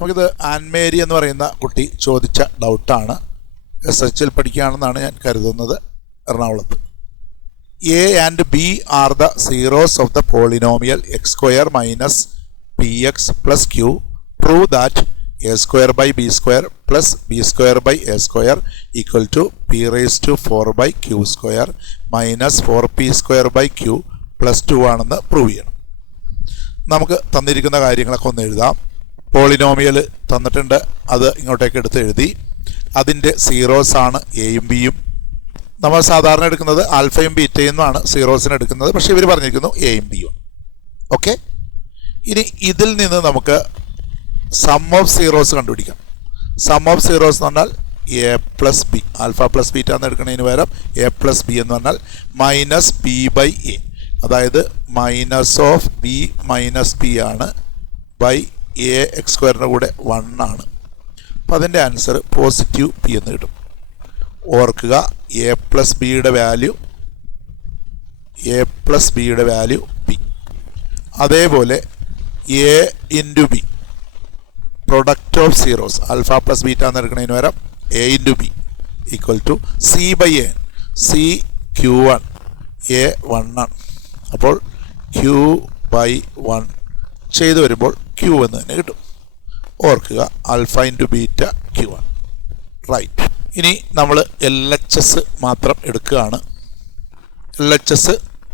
നമുക്കിത് ആൻമേരി എന്ന് പറയുന്ന കുട്ടി ചോദിച്ച ഡൗട്ടാണ്. SH ൽ പഠിക്കുകയാണെന്നാണ് ഞാൻ കരുതുന്നത്, എറണാകുളത്ത്. A and B are the zeros of the polynomial x square minus px plus q. Prove that a square by b square plus b square by a square equal to p raised to 4 by q square minus 4p square by q plus 2 ആണെന്ന് prove ചെയ്യണം. നമുക്ക് തന്നിരിക്കുന്ന കാര്യങ്ങളൊക്കെ ഒന്ന് എഴുതാം. Polynomial തന്നിട്ടുണ്ട്, അത് ഇങ്ങോട്ടേക്ക് എടുത്ത് എഴുതി. അതിൻ്റെ സീറോസ് ആണ് എയും ബിയും. നമ്മൾ സാധാരണ എടുക്കുന്നത് ആൽഫയും ബീറ്റയുമാണ് സീറോസിന് എടുക്കുന്നത്, പക്ഷേ ഇവർ പറഞ്ഞിരിക്കുന്നു എയും ബിയും. ഓക്കെ, ഇനി ഇതിൽ നിന്ന് നമുക്ക് സം ഓഫ് സീറോസ് കണ്ടുപിടിക്കാം. സം ഓഫ് സീറോസ് എന്ന് പറഞ്ഞാൽ A plus B, alpha plus beta എന്ന് എടുക്കുന്നതിന് പകരം എ പ്ലസ് ബി എന്ന് പറഞ്ഞാൽ മൈനസ് ബി ബൈ എ, അതായത് minus of B minus B ആണ് ബൈ എ എക്സ് സ്ക്വയറിൻ്റെ കൂടെ 1 ആണ്. അപ്പോൾ അതിൻ്റെ ആൻസർ പോസിറ്റീവ് പി എന്ന് കിട്ടും. ഓർക്കുക, എ പ്ലസ് ബിയുടെ വാല്യൂ പി. അതേപോലെ A into B, product of zeros, alpha plus beta എന്ന് എടുക്കുന്നതിന് പകരം A into B equal to C by A. C Q1, A 1 ആണ്. അപ്പോൾ Q/1 ചെയ്തു വരുമ്പോൾ Q എന്ന് തന്നെ കിട്ടും. ഓർക്കുക, alpha into beta Q1. Right. ഇനി നമ്മൾ LHS മാത്രം എടുക്കുകയാണ്. LHS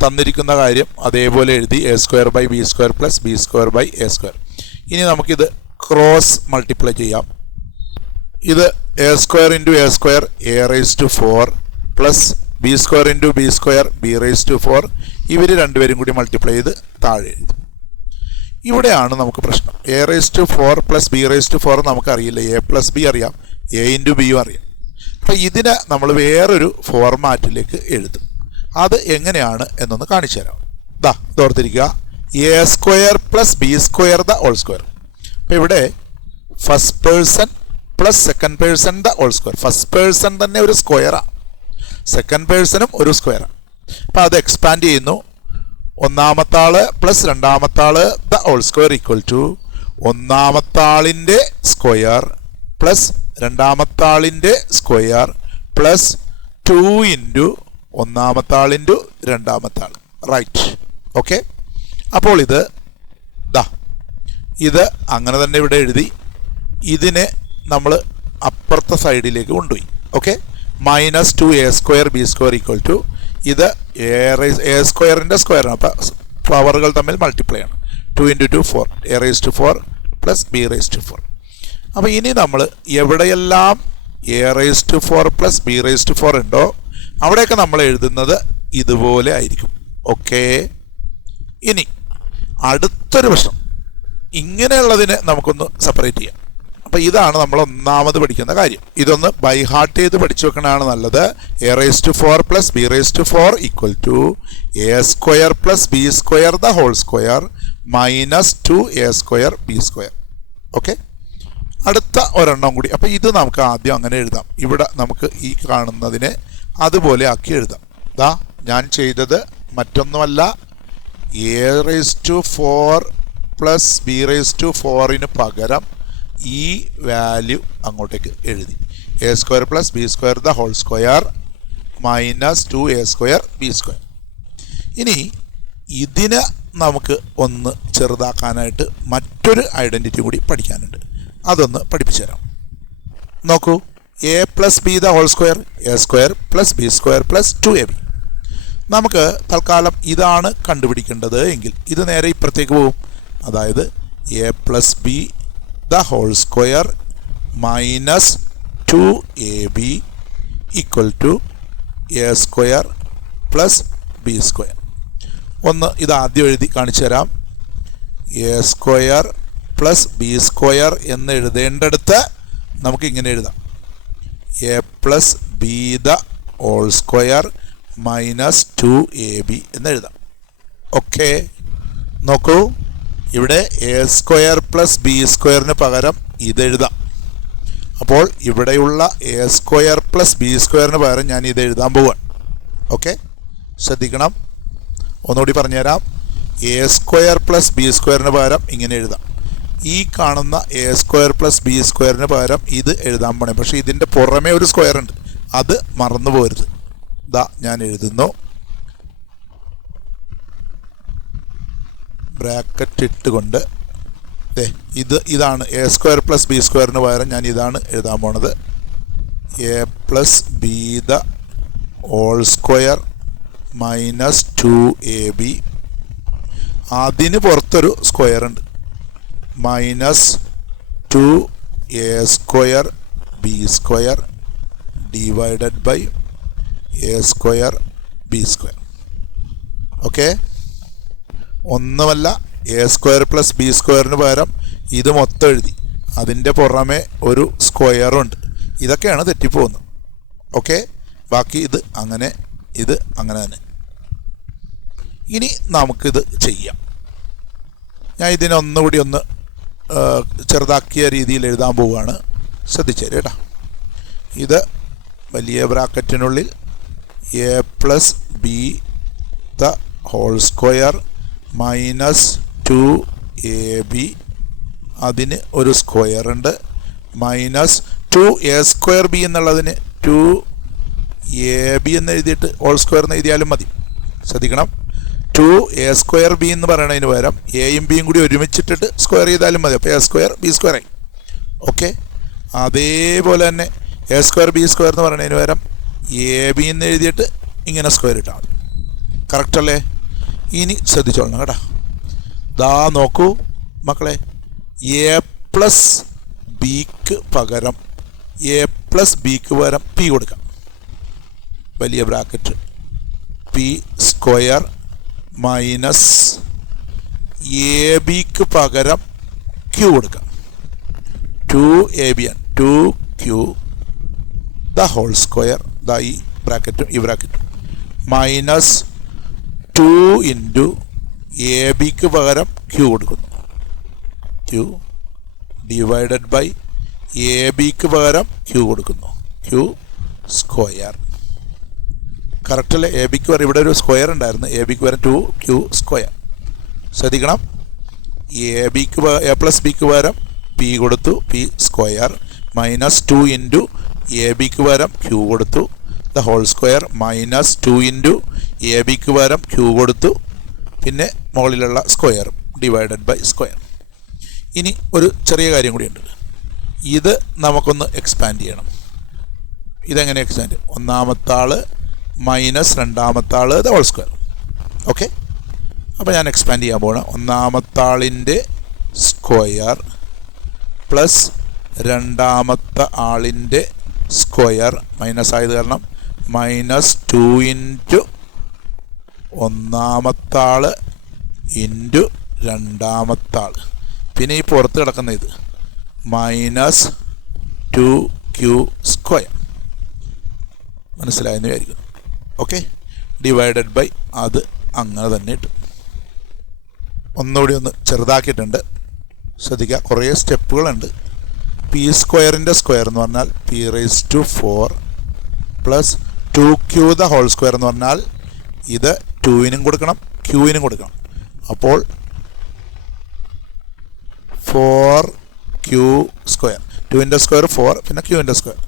തന്നിരിക്കുന്ന കാര്യം അതേപോലെ എഴുതി, A square by B square plus B square by A square. ഇനി നമുക്കിത് ക്രോസ് മൾട്ടിപ്ലൈ ചെയ്യാം. ഇത് A square into A square A raise to 4 plus B square into B square B raise to 4. ഇവർ രണ്ടുപേരും കൂടി മൾട്ടിപ്ലൈ ചെയ്ത് താഴെ എഴുതും. ഇവിടെയാണ് നമുക്ക് പ്രശ്നം. A raise to 4 plus B raise to 4 നമുക്കറിയില്ല, എ പ്ലസ് ബി അറിയാം, എ ഇൻറ്റു ബിയും അറിയാം. അപ്പോൾ ഇതിനെ നമ്മൾ വേറൊരു ഫോർമാറ്റിലേക്ക് എഴുതും. അത് എങ്ങനെയാണ് എന്നൊന്ന് കാണിച്ചു തരാം. ഇതോർത്തിരിക്കുക, a square plus B square the whole square. അപ്പോൾ ഇവിടെ first person plus second person the whole square. First person തന്നെ ഒരു സ്ക്വയറാണ്, സെക്കൻഡ് പേഴ്സണും ഒരു സ്ക്വയറാണ്. അപ്പോൾ അത് എക്സ്പാൻഡ് ചെയ്യുന്നു. ഒന്നാമത്തെ ആള് പ്ലസ് രണ്ടാമത്തെ ആള് the whole square equal to ഒന്നാമത്തെ ആളിൻ്റെ സ്ക്വയർ പ്ലസ് രണ്ടാമത്തെ ആളിൻ്റെ സ്ക്വയർ പ്ലസ് 2 ഇൻറ്റു ഒന്നാമത്തെ ആൾ ഇൻറ്റു രണ്ടാമത്തെ ആൾ. റൈറ്റ്. ഓക്കെ, അപ്പോൾ ഇത് അങ്ങനെ തന്നെ ഇവിടെ എഴുതി. ഇതിനെ നമ്മൾ അപ്പുറത്തെ സൈഡിലേക്ക് കൊണ്ടുപോയി. Okay, minus 2a square B square equal to, ഇത് എ സ്ക്വയറിൻ്റെ സ്ക്വയറാണ്. അപ്പോൾ പവറുകൾ തമ്മിൽ മൾട്ടിപ്ലൈ ആണ്. 2 into 2 4, A raise to 4 plus B raise to 4. അപ്പോൾ ഇനി നമ്മൾ എവിടെയെല്ലാം A raise to 4 plus B raise to 4 ഉണ്ടോ അവിടെയൊക്കെ നമ്മൾ എഴുതുന്നത് ഇതുപോലെ ആയിരിക്കും. ഓക്കെ, ഇനി അടുത്തൊരു പ്രശ്നം, ഇങ്ങനെയുള്ളതിനെ നമുക്കൊന്ന് സെപ്പറേറ്റ് ചെയ്യാം. അപ്പോൾ ഇതാണ് നമ്മൾ ഒന്നാമത് പഠിക്കുന്ന കാര്യം. ഇതൊന്ന് ബൈ ഹാർട്ട് ചെയ്ത് പഠിച്ചു വെക്കണതാണ് നല്ലത്. A raise to 4 plus B raise to 4 equal to A square plus B square the whole square minus 2a square B square. Okay, അടുത്ത ഒരെണ്ണം കൂടി. അപ്പോൾ ഇത് നമുക്ക് ആദ്യം അങ്ങനെ എഴുതാം. ഇവിടെ നമുക്ക് ഈ കാണുന്നതിനെ അതുപോലെ ആക്കി എഴുതാം. ഞാൻ ചെയ്തത് മറ്റൊന്നുമല്ല, A raise to 4 plus B raise to 4 പകരം ഈ വാല്യൂ അങ്ങോട്ടേക്ക് എഴുതി. A square plus B square the whole square minus 2a square B square. ഇനി ഇതിനെ നമുക്ക് ഒന്ന് ചെറുതാക്കാനായിട്ട് മറ്റൊരു ഐഡൻറ്റിറ്റി കൂടി പഠിക്കാനുണ്ട്. അതൊന്ന് പഠിപ്പിച്ചു തരാം. നോക്കൂ, A plus B the whole square A square plus B square plus 2ab. നമുക്ക് തൽക്കാലം ഇതാണ് കണ്ടുപിടിക്കേണ്ടത് എങ്കിൽ ഇത് നേരെ ഇപ്പുറത്തേക്ക് പോകും. അതായത് A plus B the whole square minus 2ab equal to A square plus B square. ഒന്ന് ഇത് ആദ്യം എഴുതി കാണിച്ചു തരാം. A square plus B square എന്ന് എഴുതേണ്ടടുത്ത് നമുക്ക് ഇങ്ങനെ എഴുതാം, A plus B the whole square minus 2ab എന്ന് എഴുതാം. ഓക്കെ, നോക്കൂ, ഇവിടെ എ സ്ക്വയർ പ്ലസ് ബി സ്ക്വയറിന് പകരം ഇതെഴുതാം. അപ്പോൾ ഇവിടെയുള്ള എ സ്ക്വയർ പ്ലസ് ബി സ്ക്വയറിന് പകരം ഞാൻ ഇത് എഴുതാൻ പോവാണ്. ഓക്കെ, ശ്രദ്ധിക്കണം, ഒന്നുകൂടി പറഞ്ഞുതരാം. എ സ്ക്വയർ പ്ലസ് ബി സ്ക്വയറിന് പകരം ഇങ്ങനെ എഴുതാം. ഈ കാണുന്ന എ സ്ക്വയർ പ്ലസ് ബി സ്ക്വയറിന് പകരം ഇത് എഴുതാൻ പോണേ. പക്ഷേ ഇതിൻ്റെ പുറമേ ഒരു സ്ക്വയർ ഉണ്ട്, അത് മറന്നു പോരുത്. ഇതാ ഞാൻ എഴുതുന്നു, ബ്രാക്കറ്റ് ഇട്ടുകൊണ്ട്. ഇതാണ് എ സ്ക്വയർ പ്ലസ് ബി സ്ക്വയറിന് പകരം ഞാൻ ഇതാണ് എഴുതാൻ പോണത്. A plus B the whole square minus 2ab. അതിന് പുറത്തൊരു സ്ക്വയർ ഉണ്ട്, minus 2a square B square divided by A square B square. Okay, ഒന്നുമല്ല, എ സ്ക്വയർ പ്ലസ് ബി സ്ക്വയറിന് പകരം ഇത് മൊത്തം എഴുതി, അതിൻ്റെ പുറമെ ഒരു സ്ക്വയറുണ്ട്. ഇതൊക്കെയാണ് തെറ്റിപ്പോകുന്നത്. ഓക്കെ, ബാക്കി ഇത് അങ്ങനെ തന്നെ. ഇനി നമുക്കിത് ചെയ്യാം. ഞാൻ ഇതിനെ ഒന്നുകൂടി ഒന്ന് ചെറുതാക്കിയ രീതിയിൽ എഴുതാൻ പോവുകയാണ്. ശ്രദ്ധിച്ചേര് കേട്ടോ. ഇത് വലിയ ബ്രാക്കറ്റിനുള്ളിൽ A plus B the whole square minus 2ab, അതിന് ഒരു സ്ക്വയർ ഉണ്ട്, മൈനസ് 2a സ്ക്വയർ ബി എന്നുള്ളതിന് 2ab എന്ന് എഴുതിയിട്ട് ഹോൾ സ്ക്വയർ എന്ന് എഴുതിയാലും മതി. ശ്രദ്ധിക്കണം, 2a സ്ക്വയർ ബി എന്ന് പറയുന്നതിന് പകരം എയും ബിയും കൂടി ഒരുമിച്ചിട്ടിട്ട് സ്ക്വയർ ചെയ്താലും മതി. അപ്പോൾ എ സ്ക്വയർ ബി സ്ക്വയർ ആയി. ഓക്കെ, അതേപോലെ തന്നെ എ സ്ക്വയർ ബി സ്ക്വയർ എന്ന് പറയുന്നതിന് പകരം എ ബി എന്ന് എഴുതിയിട്ട് ഇങ്ങനെ സ്ക്വയർ ഇട്ടാൽ മതി. കറക്റ്റ് അല്ലേ? ഇനി ശ്രദ്ധിച്ചോളണം കേട്ടോ. ദാ നോക്കൂ മക്കളെ, എ പ്ലസ് ബിക്ക് പകരം പി കൊടുക്കാം. വലിയ bracket P square minus A ബിക്ക് പകരം ക്യൂ കൊടുക്കാം. 2ab ആണ്, 2q ദ ഹോൾ സ്ക്വയർ, ദാ ഈ ബ്രാക്കറ്റും ഈ ബ്രാക്കറ്റും, മൈനസ് 2 ഇൻറ്റു എ ബിക്ക് പകരം ക്യൂ കൊടുക്കുന്നു, ക്യൂ ഡിവൈഡഡ് ബൈ എ ബിക്ക് പകരം ക്യൂ കൊടുക്കുന്നു, ക്യൂ സ്ക്വയർ. കറക്റ്റ് അല്ലേ? എ ബിക്ക് പകരം ഇവിടെ ഒരു സ്ക്വയർ ഉണ്ടായിരുന്നു, എ ബിക്ക് പകരം 2q സ്ക്വയർ. ശ്രദ്ധിക്കണം, എ പ്ലസ് ബിക്ക് പകരം പി കൊടുത്തു, P square minus 2 into A ബിക്ക് പകരം ക്യൂ കൊടുത്തു the whole square minus 2 into A ബിക്ക് പകരം ക്യൂ കൊടുത്തു, പിന്നെ മുകളിലുള്ള സ്ക്വയർ ഡിവൈഡഡ് ബൈ സ്ക്വയർ. ഇനി ഒരു ചെറിയ കാര്യം കൂടിയുണ്ട്, ഇത് നമുക്കൊന്ന് എക്സ്പാൻഡ് ചെയ്യണം. ഇതെങ്ങനെ എക്സ്പാൻഡ്? ഒന്നാമത്തെ ആൾ മൈനസ് രണ്ടാമത്തെ ആൾ ദ ഹോൾ സ്ക്വയർ. ഓക്കെ, അപ്പോൾ ഞാൻ എക്സ്പാൻഡ് ചെയ്യാൻ പോകണം. ഒന്നാമത്തെ ആളിൻ്റെ സ്ക്വയർ പ്ലസ് രണ്ടാമത്തെ ആളിൻ്റെ സ്ക്വയർ മൈനസ് ആയത് കാരണം മൈനസ് 2 ഇൻറ്റു ഒന്നാമത്തെ ആൾ ഇൻറ്റു രണ്ടാമത്തെ ആൾ, പിന്നെ ഈ പുറത്ത് കിടക്കുന്ന ഇത് മൈനസ് 2q സ്ക്വയർ. മനസ്സിലായെന്ന് വിചാരിക്കുന്നു. ഓക്കെ, ഡിവൈഡഡ് ബൈ അത് അങ്ങനെ തന്നെ ഇട്ടു. ഒന്നുകൂടി ഒന്ന് ചെറുതാക്കിയിട്ടുണ്ട്, ശ്രദ്ധിക്കുക. കുറേ സ്റ്റെപ്പുകളുണ്ട്. പി സ്ക്വയറിൻ്റെ സ്ക്വയർ എന്ന് പറഞ്ഞാൽ p⁴ plus 2q the whole square എന്ന് പറഞ്ഞാൽ ഇത് 2നും കൊടുക്കണം q-നും കൊടുക്കണം. അപ്പോൾ 4q സ്ക്വയർ, 2ൻ്റെ സ്ക്വയർ 4 പിന്നെ q-ൻ്റെ square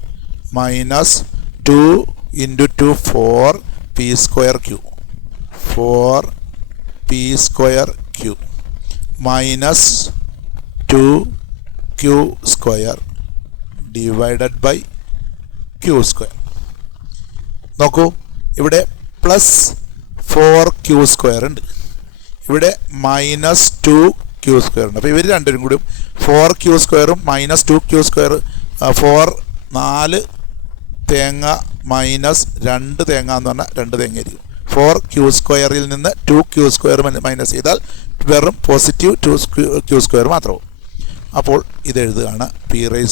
minus 2 into 2 4p square q, 4p square q minus 2q square divided by q square. നോക്കൂ, ഇവിടെ പ്ലസ് 4q സ്ക്വയർ ഉണ്ട്, ഇവിടെ മൈനസ് 2q സ്ക്വയർ ഉണ്ട്. അപ്പോൾ ഇവർ രണ്ടുപേരും കൂടി 4q സ്ക്വയറും മൈനസ് 2q സ്ക്വയർ, 4 തേങ്ങ മൈനസ് 2 തേങ്ങ എന്ന് പറഞ്ഞാൽ 2 തേങ്ങ ആയിരിക്കും. 4q സ്ക്വയറിൽ നിന്ന് 2q സ്ക്വയർ മൈനസ് ചെയ്താൽ വെറും പോസിറ്റീവ് 2q സ്ക്വയർ മാത്രമാവും. അപ്പോൾ ഇതെഴുതുകയാണ് p⁴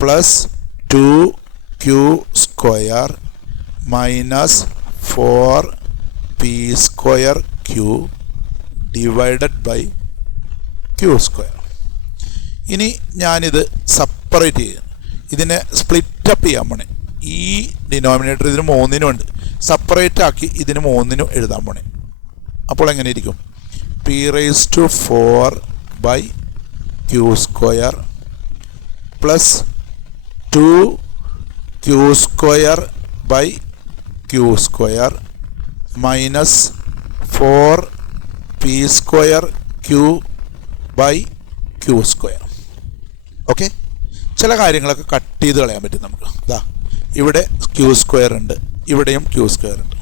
plus 2q square minus 4p square q divided by q square. ഇനി ഞാനിത് സെപ്പറേറ്റ് ചെയ്യും, ഇതിനെ സ്പ്ലിറ്റ് അപ്പ് ചെയ്യാൻ പോണേ. ഈ ഡിനോമിനേറ്റർ ഇതിന് 3നും ഉണ്ട്, സെപ്പറേറ്റ് ആക്കി ഇതിന് 3നും എഴുതാൻ പോണേ. അപ്പോൾ എങ്ങനെ ഇരിക്കും? P raise to 4 by Q square plus 2 Q square by Q square minus 4 P square Q by Q square. Okay, ചില കാര്യങ്ങളൊക്കെ കട്ട് ചെയ്ത് കളയാൻ പറ്റും നമുക്ക്. ഇതാ ഇവിടെ ക്യൂ സ്ക്വയർ ഉണ്ട്, ഇവിടെയും ക്യൂ സ്ക്വയർ ഉണ്ട്.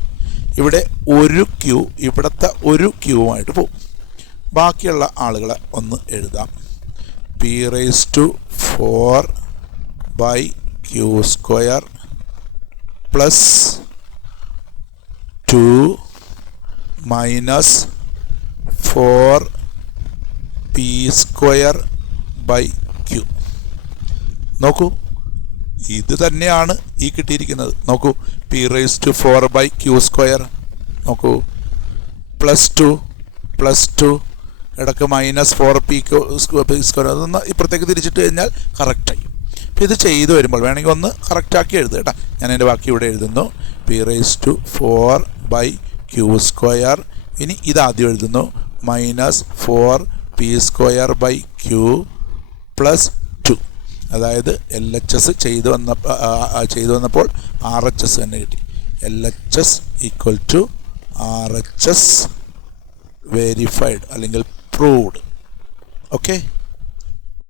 ഇവിടെ ഒരു ക്യൂ, ഇവിടുത്തെ ഒരു ക്യൂവുമായിട്ട് പോകും. ബാക്കിയുള്ള ആളുകളെ ഒന്ന് എഴുതാം. P raise to 4 by Q square plus 2 minus 4 P square by Q. നോക്കൂ, ഇത് തന്നെയാണ് ഈ കിട്ടിയിരിക്കുന്നത്. നോക്കൂ, P raise to 4 by Q square. നോക്കൂ, +2 ഇടയ്ക്ക് -4 പി സ്ക്വയർ. അതൊന്ന് ഇപ്പുറത്തേക്ക് തിരിച്ചിട്ട് കഴിഞ്ഞാൽ കറക്റ്റായി. അപ്പോൾ ഇത് ചെയ്ത് വരുമ്പോൾ വേണമെങ്കിൽ ഒന്ന് കറക്റ്റാക്കി എഴുതുക കേട്ടോ. ഞാൻ എൻ്റെ ബാക്കി ഇവിടെ എഴുതുന്നു. P raise to 4 by Q square. ഇനി ഇതാദ്യം എഴുതുന്നു. -4 P square by Q plus 2. അതായത് LHS ചെയ്തു വന്നപ്പോൾ RHS തന്നെ കിട്ടി. LHS equal to RHS verified അല്ലെങ്കിൽ പ്രൂവ്ഡ്. ഓക്കെ.